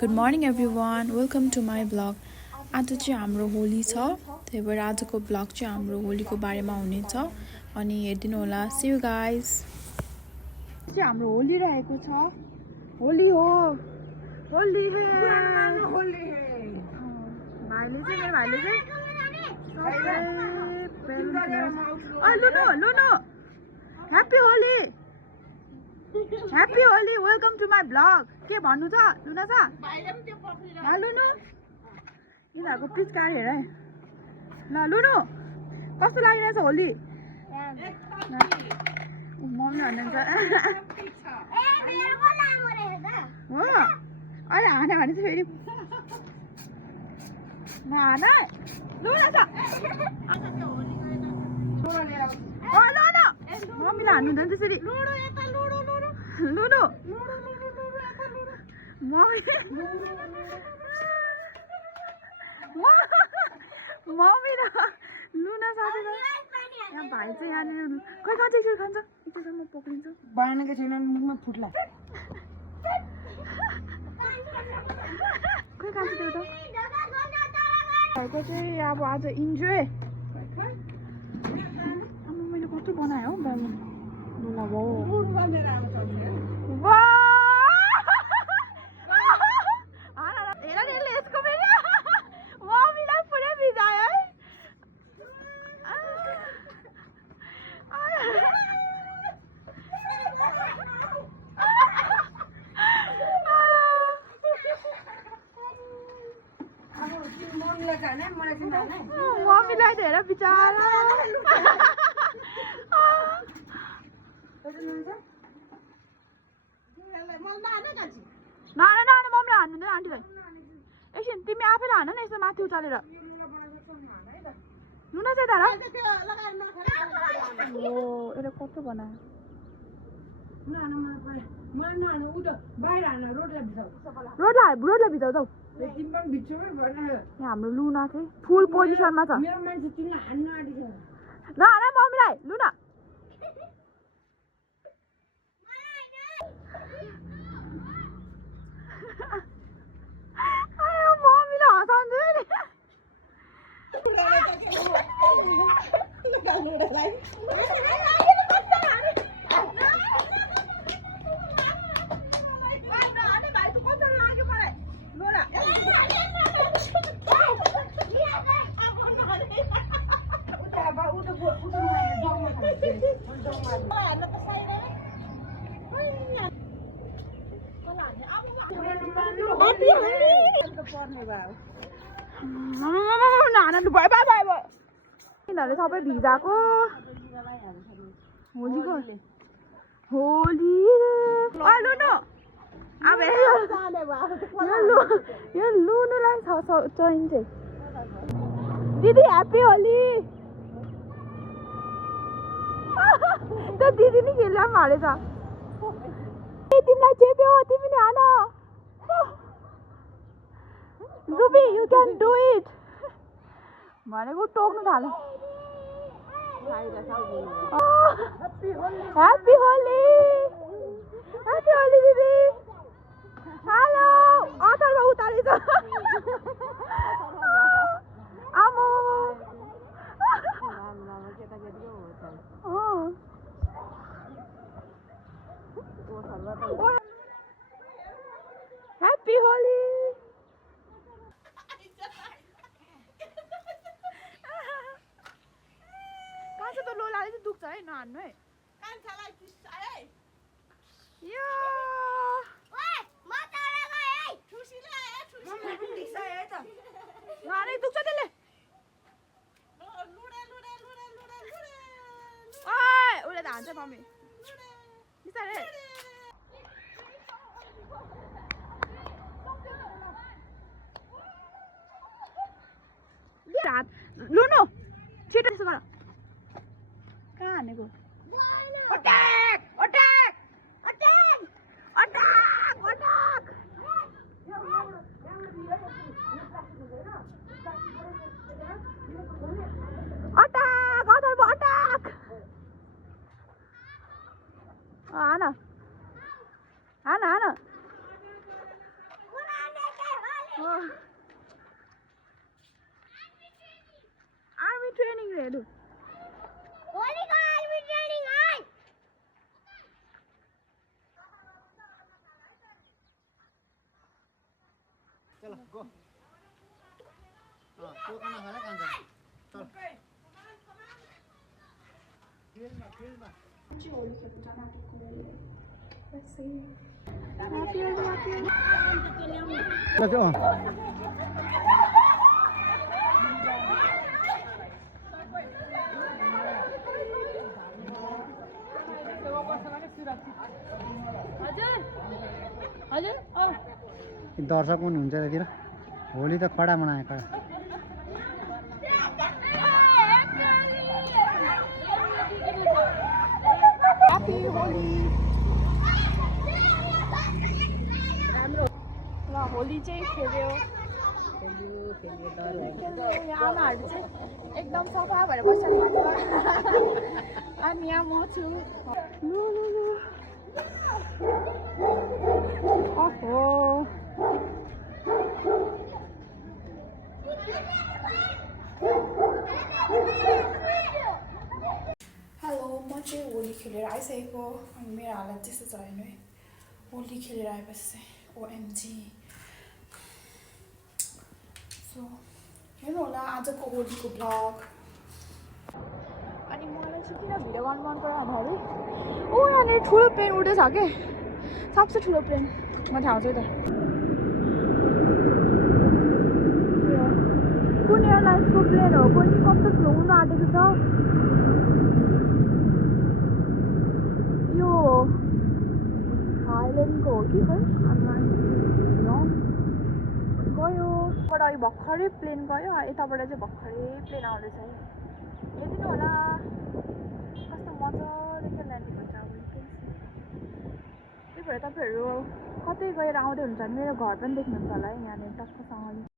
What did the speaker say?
Good morning everyone welcome to my blog आज चाहिँ हाम्रो होली छ त्यही भएर आजको ब्लग चाहिँ हाम्रो होलीको बारेमा हुनेछ अनि हेरिदिनु होला सी यू गाइस चाहिँ हाम्रो होली रहेको छ होली हो होली हे होली हे भाइले चाहिँ लुनो लुनो happy Holi happy Holi welcome to my blog के भन्नु छ लुना छ लुनु यिनीहरूको पिचकारी हेर है ल लुनु कस्तो लागिरहेछ होली मम्मी भन्नुहुन्छ हो अहिले हाने भने चाहिँ फेरि नहान लुना छ मम्मीलाई हान्नु हुँदैन त्यसरी लुनु मम्मी र लुना साथी यहाँ भाइ चाहिँ यहाँनिर खै कहाँ चाहिँ यसरी खान्छ यसरी म पक्रिन्छु बनाएको छैन मुखमा फुट्ला खै खान्छ त्यो त भाइको चाहिँ अब आज इन्जोय मैले कस्तो बनाएँ हो बाबु लुला बाउ मम्मीलाई हेर बिचारा नाना मम्मीलाई हान्नु हुँदैन आन्टीलाई एकछिन तिमी आफैलाई हान न यसो माथि उचालेर लुना चाहिँ तर ओ एउटा कस्तो बनायो रोडलाई भिजाउ यहाँ हाम्रो लुना चाहिँ फुल पोजिसनमा छ नहान मम्मीलाई लुना मम्मीले हँसाउँछु यिनीहरूले सबै भिजाएको होलीको होली लुनु अब यो लुनुलाई चाहिन्छ दिदी ह्याप्पी होली त्यो दिदी नि खेल्दा पनि हालेछ तिमीलाई चेप्यो तिमी नि हान ruby you can do it भनेको टोक्नु थाल्यो ह्याप्पी होली दिदी हेलो अथर्व उतारेछ आमो ह्याप्पी होली लोलाले चाहिँ दुख्छ है नहान्नु है दुख्छ त्यसले उसले त हान्छ मम्मी बिस्तारै लुनु छिटो त्यसो गर कहाँ हानेको attack attack attack attack attack attack Atharva attack हान हान हान आर्मी ट्रेनिङ हेर्नु होलीको आर्मी ट्रेनिङ है चलो गो तो खाना खाना कहाँ जा चल फिल्डमा दर्शक पनि हुन्छ त्यतिर होली त कडा मनायो कडा Happy Holi! ल होली चाहिँ खेल्यो यहाँ आमाहरू चाहिँ एकदम सफा भएर बसिरहेको भएको छ अनि यहाँ म छु ओहो हेलो म चाहिँ होली खेलेर आइसकेको अनि मेरो हालत त्यस्तो छ हेर्नु है होली खेलेर आएपछि चाहिँ ओएमजी सो हेर्नु होला आजको होलीको ब्लग अनि मलाई चाहिँ किन भिडियो गर्नु मन पर्यो भन्दाखेरि ऊ यहाँनिर ठुलो प्लेन उड्दैछ के सबसे ठुलो प्लेन म थाहा छु त कुन एयरलाइन्सको प्लेन हो कुनै कस्तो स्लो उड्न आँटेको छ यो थाइल्यान्डको हो कि खै गयो बाट अहिले भर्खरै प्लेन गयो यताबाट चाहिँ भर्खरै प्लेन आउँदैछ है हेरिदिनु होला कस्तो मजाले चाहिँ ल्यान्डिङ हुन्छ अब त्यही भएर तपाईँहरू कतै गएर आउँदै हुन्छ भने मेरो घर पनि देख्नुहुन्छ होला है यहाँनिर टक्कसँगले